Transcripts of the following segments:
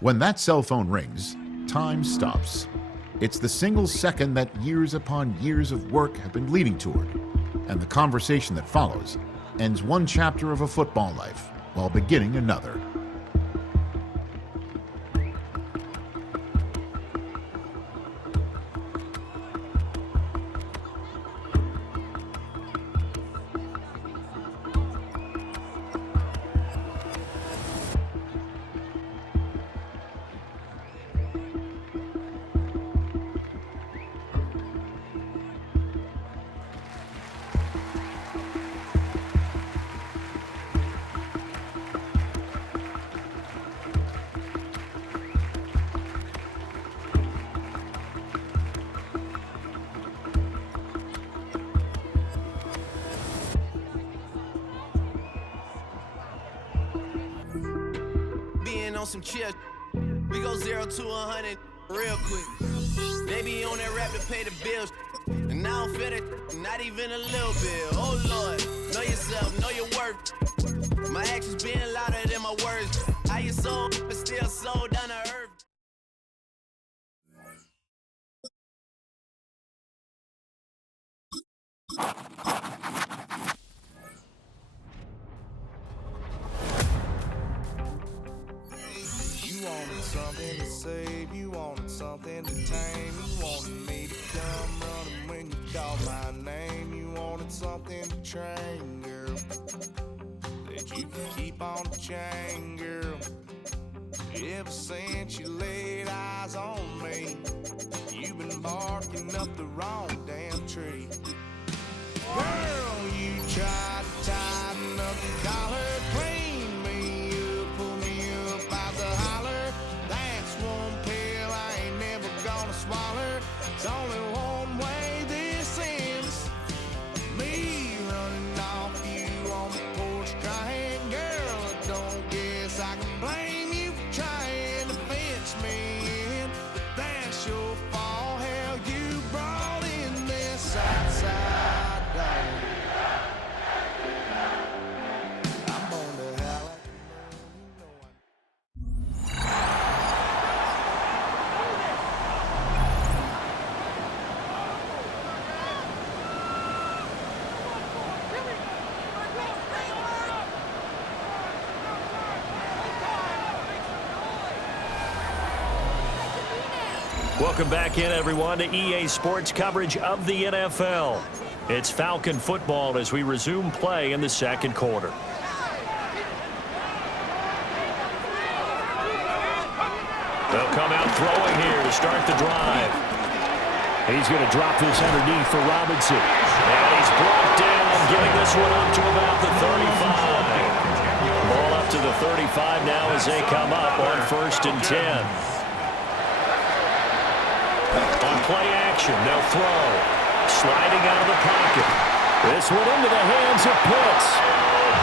When that cell phone rings, time stops. It's the single second that years upon years of work have been leading toward, and the conversation that follows ends one chapter of a football life while beginning another. On some chill, we go 0 to 100 real quick. They be on that rap to pay the bills, and I don't feel it, not even a little bit. Oh Lord, know yourself, know your worth. My actions being louder than my words. How you sold, but still sold down to earth. You wanted something to save, you wanted something to tame. You wanted me to come running when you called my name. You wanted something to train, girl, that you can keep on the chain, girl. Ever since you laid eyes on me, you've been barking up the wrong damn tree. Girl, you tried to tighten up the collar, clean me up, pull me up out the holler. That's one pill I ain't never gonna swallow. It's only one way this ends. Me running off you on the porch crying. Girl, I don't guess I can blame you for trying to fence me in. But that's your fault, hell, you brought in this outside dog. I'm on the hell like you know I. Welcome back in, everyone, to EA Sports coverage of the NFL. It's Falcon football as we resume play in the second quarter. They'll come out throwing here to start the drive. He's going to drop this underneath for Robinson. And he's brought down, getting this one up to about the 35. Ball up to the 35 now as they come up on 1st and 10. On play action, they'll throw. Sliding out of the pocket. This one into the hands of Pitts.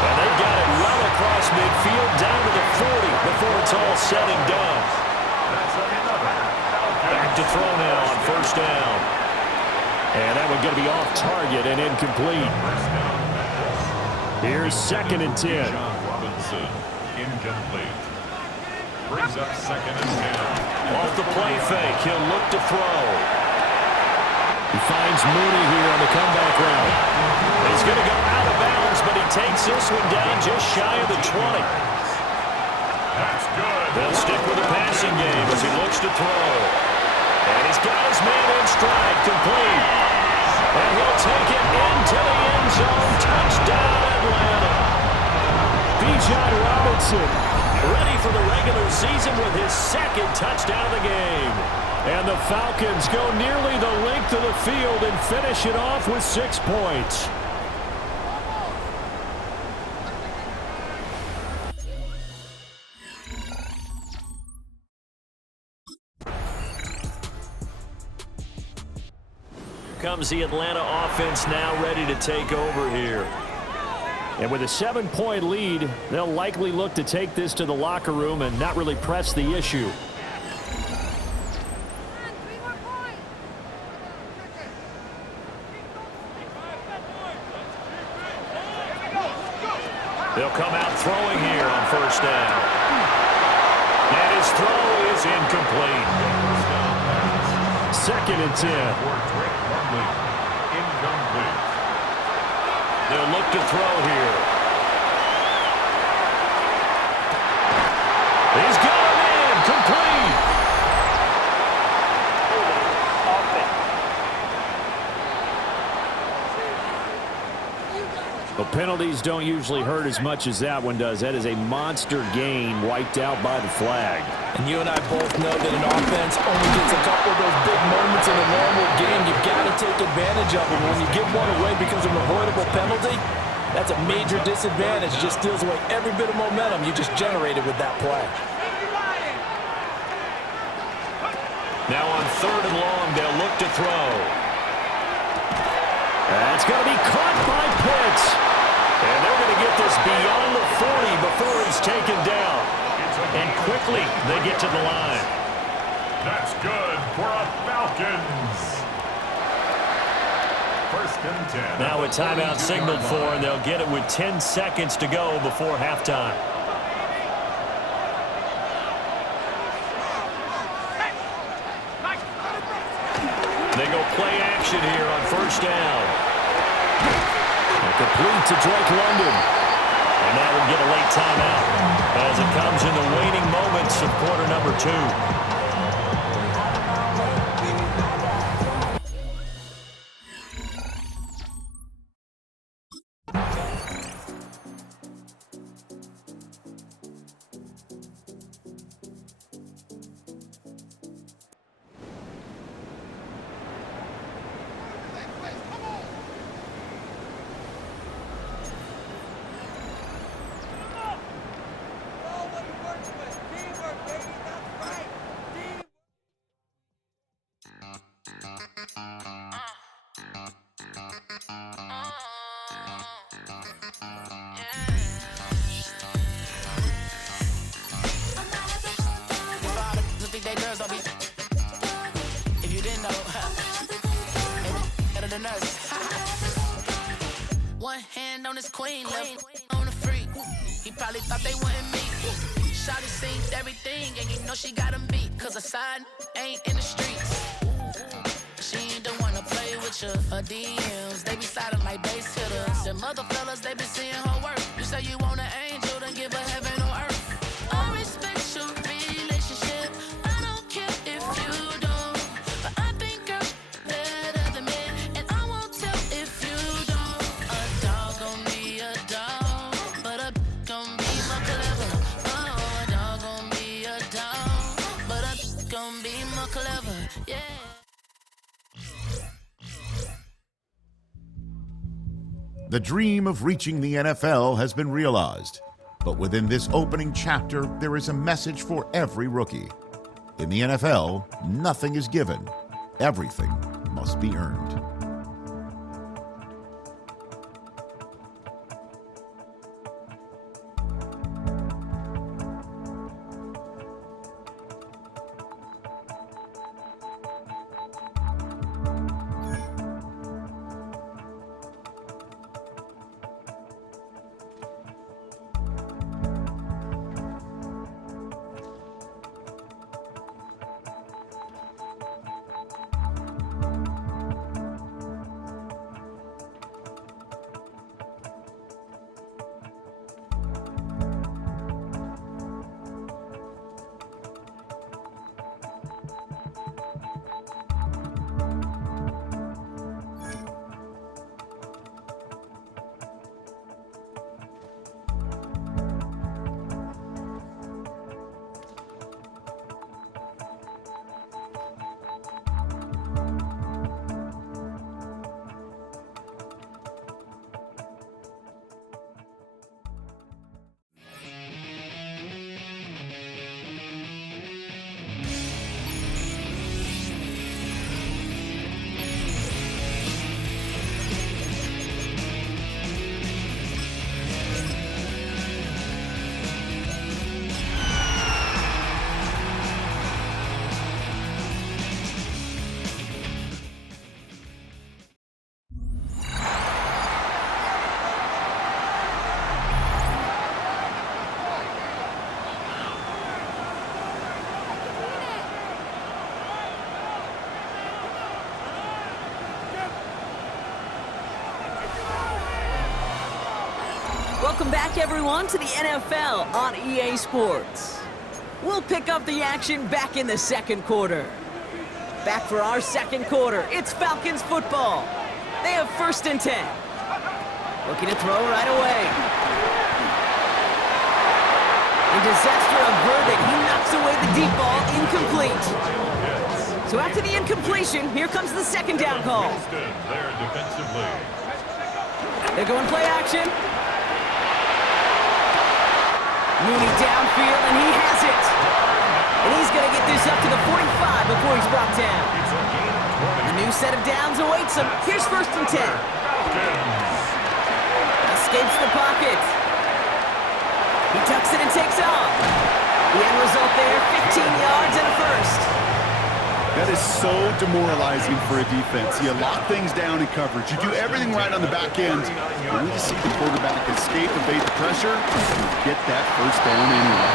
And they've got it well across midfield down to the 40 before it's all said and done. Back to throw now on 1st down. And that one going to be off target and incomplete. Here's 2nd and 10. Robinson, incomplete. Brings up 2nd and 10. Off the play fake, he'll look to throw. He finds Mooney here on the comeback route. He's going to go out of bounds, but he takes this one down just shy of the 20. That's good. They'll stick with the passing game as he looks to throw. And he's got his man in stride, complete. And he'll take it into the end zone. Touchdown, Atlanta. Bijan Robinson ready for the regular season with his 2nd touchdown of the game. And the Falcons go nearly the length of the field and finish it off with 6 points. Comes the Atlanta offense now ready to take over here. And with a 7-point lead, they'll likely look to take this to the locker room and not really press the issue. They'll come out throwing here on 1st down. And his throw is incomplete. Second and 10. Incomplete. They'll look to throw here. He's got him in. Complete. The penalties don't usually hurt as much as that one does. That is a monster gain wiped out by the flag. And you and I both know that an offense only gets a couple of those big moments in a normal game. You've got to take advantage of them. When you give one away because of an avoidable penalty, that's a major disadvantage. Just steals away every bit of momentum you just generated with that play. Now on 3rd and long, they'll look to throw. That's going to be caught by Pitts. And they're going to get this beyond the 40 before he's taken down. And quickly, they get to the line. That's good for a Falcons. 1st and 10. Now a timeout signaled for, and they'll get it with 10 seconds to go before halftime. They go play action here on 1st down. Complete to Drake London. And that will get a late timeout as it comes in the waning moments of quarter number 2. One hand on his queen, left on the freak. He probably thought they wanted me. Shawty seen everything, and you know she got him beat. Cause her side ain't in the streets. She ain't the one to play with you. Her DMs, they be silent like bass hitters. Them other fellas, they be seeing her work. You say you want an angel, then give her heaven on earth. I respect your relationship. I don't care if you don't. But I think girls better than men. And I won't tell if you don't. A dog gon' be a dog. But a gon' be more clever. Oh, a dog gon' be a dog. But a gon' be more clever. Yeah. The dream of reaching the NFL has been realized. But within this opening chapter, there is a message for every rookie. In the NFL, nothing is given. Everything must be earned. Welcome back, everyone, to the NFL on EA Sports. We'll pick up the action back in the second quarter. Back for our second quarter, it's Falcons football. They have 1st and 10. Looking to throw right away. In disaster averted, he knocks away the deep ball, incomplete. So after the incompletion, here comes the 2nd down call. They're going play action. Mooney downfield, and he has it. And he's going to get this up to the 45 before he's brought down. The new set of downs awaits him. Here's 1st and 10. Escapes the pocket. He tucks it and takes off. The end result there, 15 yards and a 1st. That is so demoralizing for a defense. You lock things down in coverage. You do everything right on the back end. Only to see the quarterback escape, evade the pressure, and get that 1st down anyway.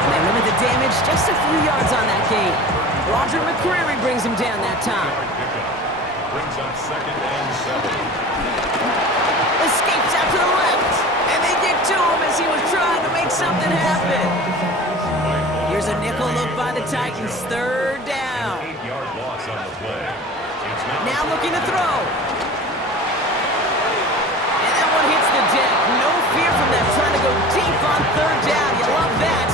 And they limit the damage just a few yards on that game. Roger McCreary brings him down that time. Brings up 2nd and 7. Escapes out to the left. And they get to him as he was trying to make something happen. Here's a nickel look by the Titans. 3rd down. 8-yard loss on the play. Now looking to throw. And that one hits the deck. No fear from them trying to go deep on 3rd down. You love that.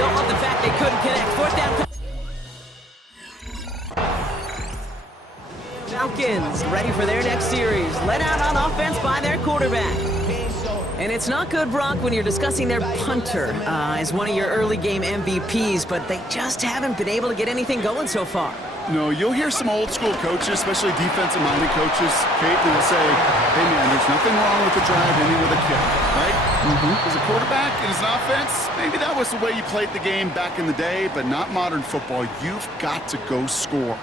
Don't love the fact they couldn't connect. 4th down. Falcons ready for their next series. Led out on offense by their quarterback. And it's not good, Brock, when you're discussing their punter as one of your early game MVPs, but they just haven't been able to get anything going so far. No, you'll hear some old school coaches, especially defensive-minded coaches, Kate, who will say, hey, man, there's nothing wrong with the drive ending with a kick, right? As a quarterback and as an offense, maybe that was the way you played the game back in the day, but not modern football. You've got to go score.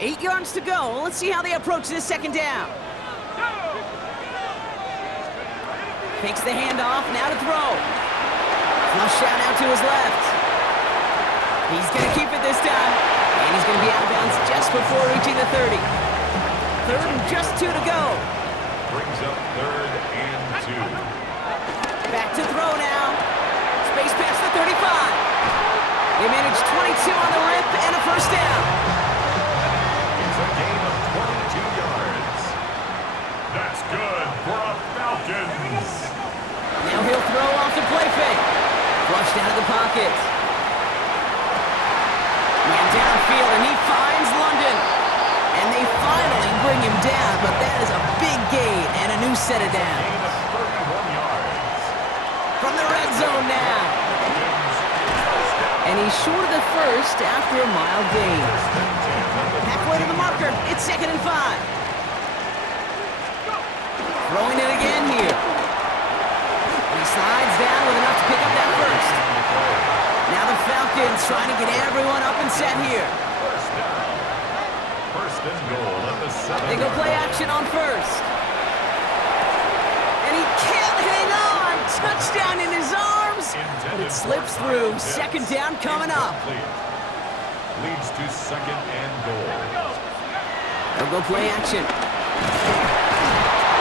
8 yards to go. Let's see how they approach this 2nd down. Takes the handoff, now to throw. Flush shot out to his left. He's going to keep it this time. And he's going to be out of bounds just before reaching the 30. 3rd and just 2 to go. Brings up 3rd and 2. Back to throw now. Space past the 35. They manage 22 on the rip and a 1st down. It's a gain of 22 yards. That's good for a Falcons. Now he'll throw off the play fake. Flushed out of the pocket. Man downfield, and he finds London. And they finally bring him down, but that is a big gain and a new set of downs. Gain of 31 yards. From the red zone now. And he's short of the 1st after a mild gain. Halfway to the marker, it's 2nd and 5. Throwing it again here. He slides down with enough to pick up that 1st. Now the Falcons trying to get everyone up and set here. 1st and goal at the 7. They go play action on 1st. And he can't hang on. Touchdown in his arms. But it slips through. 2nd down coming up. Leads to 2nd and goal. They'll go play action.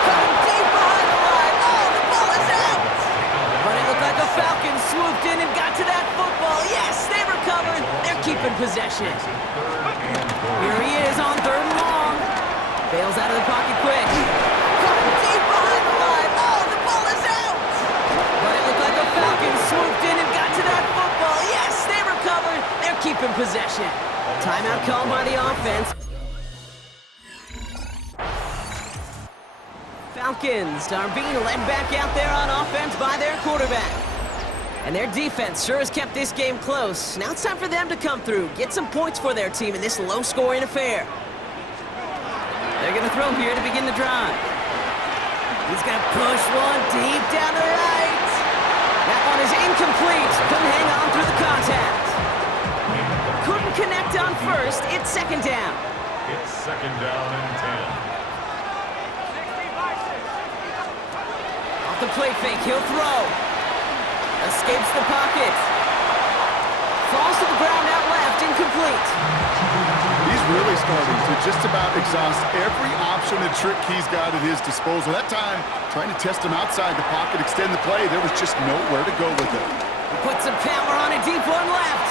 Coming deep behind the line. Oh, the ball is out. But it looked like the Falcons swooped in and got to that football. Yes, they recovered. They're keeping possession. Here he is on 3rd and long. Bails out of the pocket quick. Coming deep behind the line. Oh, the ball is out. But it looked like the Falcons swooped in and got to that football. Yes, they recovered. They're keeping possession. Timeout called by the offense. Falcons are being led back out there on offense by their quarterback. And their defense sure has kept this game close. Now it's time for them to come through, get some points for their team in this low-scoring affair. They're going to throw here to begin the drive. He's going to push one deep down the right. That one is incomplete. Couldn't hang on through the contact. Couldn't connect on 1st. It's 2nd down. It's 2nd down and 10. The play fake, he'll throw. Escapes the pocket. Falls to the ground out left, incomplete. These really starting to just about exhaust every option and trick he's got at his disposal. That time, trying to test him outside the pocket, extend the play, there was just nowhere to go with it. Put some power on a deep one left.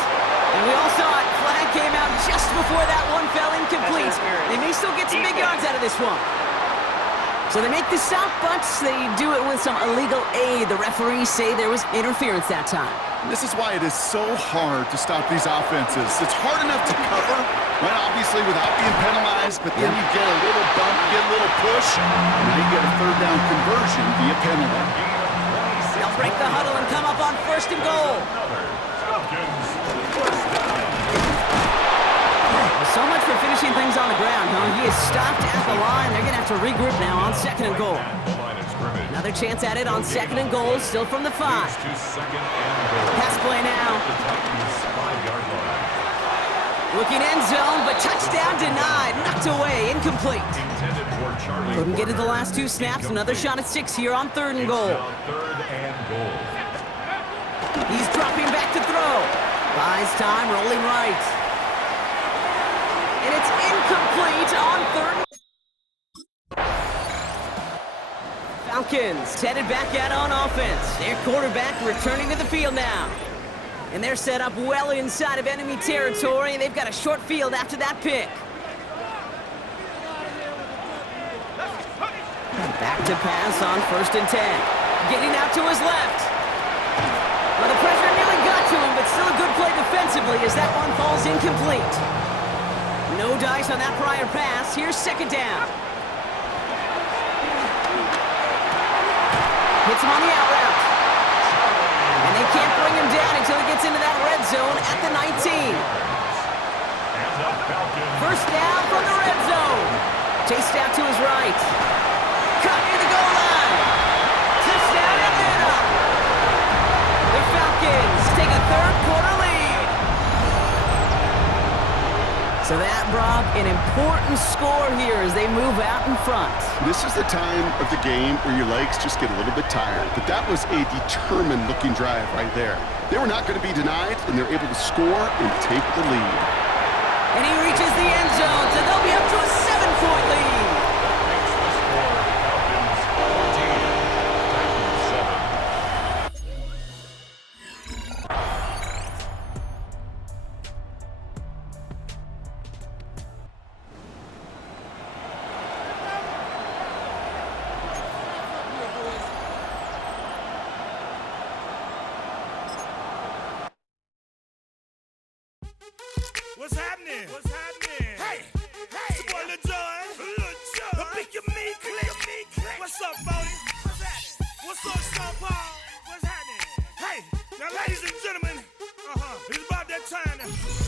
And we all saw it. Flag came out just before that one fell incomplete. They may still get some big yards out of this one. So they make the stop, but they do it with some illegal aid. The referees say there was interference that time. This is why it is so hard to stop these offenses. It's hard enough to cover, right, obviously, without being penalized, but then you get a little bump, you get a little push, and now you get a third down conversion via penalty. They'll break the huddle and come up on 1st and goal. So much for finishing things on the ground, huh? He is stopped at the line. They're going to have to regroup now on 2nd and goal. Another chance at it on 2nd and goal, still from the 5. Pass play now. Looking end zone, but touchdown denied. Knocked away, incomplete. Couldn't get it the last 2 snaps. Another shot at 6 here on 3rd and goal. He's dropping back to throw. Buys time, rolling right. And it's incomplete on 3rd. Falcons headed back out on offense. Their quarterback returning to the field now. And they're set up well inside of enemy territory. They've got a short field after that pick. Back to pass on 1st and 10. Getting out to his left. Well, the pressure nearly got to him, but still a good play defensively as that one falls incomplete. No dice on that prior pass. Here's 2nd down. Hits him on the out route. And they can't bring him down until he gets into that red zone at the 19. 1st down from the red zone. Chased out to his right. Cut near the goal line. Touchdown Atlanta. The Falcons take a 3rd quarter lead. So that brought an important score here as they move out in front. This is the time of the game where your legs just get a little bit tired. But that was a determined-looking drive right there. They were not going to be denied, and they're able to score and take the lead. And he reaches the end zone, so they'll be up to a 7-point lead. What's happening?